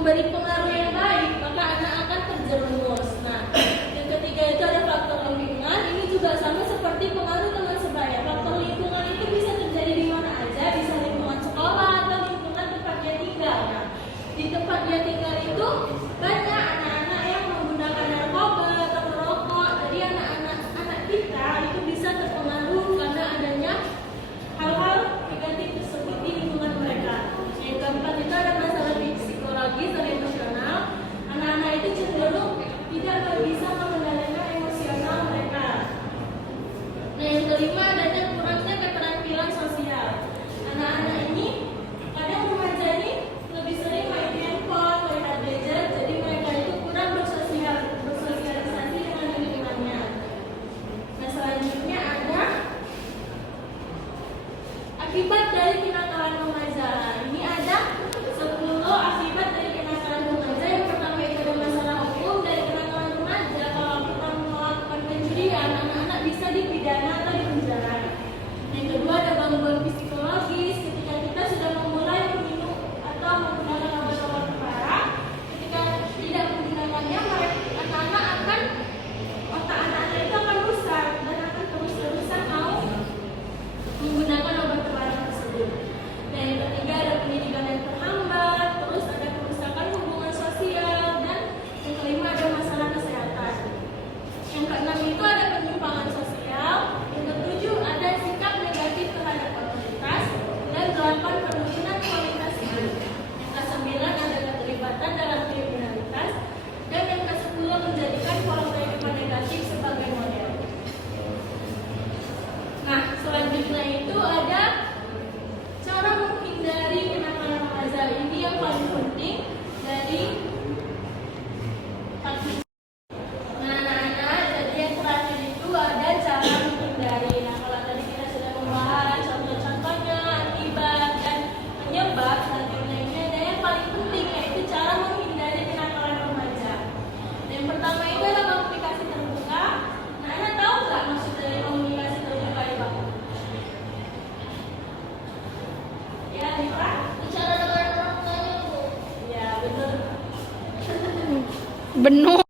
memberi pengaruh yang baik, maka anak akan terjerumus. Nah, yang ketiga itu ada faktor lingkungan. Ini juga sama seperti pengaruh teman sebaya. Faktor lingkungan itu bisa terjadi di mana aja, bisa lingkungan sekolah atau lingkungan tempat dia tinggal. Nah, di tempat dia tinggal itu banyak anak-anak yang menggunakan narkoba atau merokok. Jadi anak-anak kita itu bisa terpengaruh karena adanya hal-hal negatif tersebut di lingkungan mereka. Yang keempat itu ada masalah psikologis dan emosional. Anak-anak itu cenderung tidak bisa mengendalikan emosional mereka. Nah, yang kelima adanya kurangnya keterampilan sosial. Anak-anak ini kadang remaja ini lebih sering main handphone, melihat gadget, jadi mereka itu kurang bersosialisasi dengan lingkungannya. Nah, selanjutnya ada akibat dari kenakalan remaja. Ini ada 10 akibat dari kenakalan remaja. Yang pertama itu ada masalah hukum dari kenakalan remaja. Kalau kita melakukan pencurian, anak-anak bisa dipidana atau dipenjara. Yang kedua ada gangguan psikologis. Ketika kita sudah memulai meminum atau menggunakan obat-obat terlarang, ketika tidak menggunakannya, anak-anak akan otak anak-anak itu akan rusak dan akan terus-terusan mau menggunakan obat terlarang tersebut. Dan yang ketiga ada pendidikan yang terhambat, terus ada kerusakan hubungan sosial, dan yang kelima ada masalah kesehatan. Yang keenam itu ada penyimpangan sosial, yang ketujuh ada sikap negatif terhadap otoritas, dan 8 penurunan kualitas hidup. Yang kesembilan ada keterlibatan dalam kriminalitas, dan yang ke-10 menjadikan pola kehidupan negatif sebagai model. Nah, selanjutnya itu ada cara menghindari kenakalan remaja. Ini yang paling penting dari aktivitas. Nah, anak-anak, jadi yang terakhir itu ada cara menghindari. Nah, kalau tadi kita sudah membahas contoh-contohnya, akibat dan penyebab, selanjutnya ini ada yang paling penting, yaitu cara menghindari kenakalan remaja. Yang pertama itu adalah komunikasi terbuka. Nah, anak tahu nggak maksud dari komunikasi terbuka itu apa? Ya, Nifra? Bicara dengan orang tuanya, Bu. Ya, betul. Benar.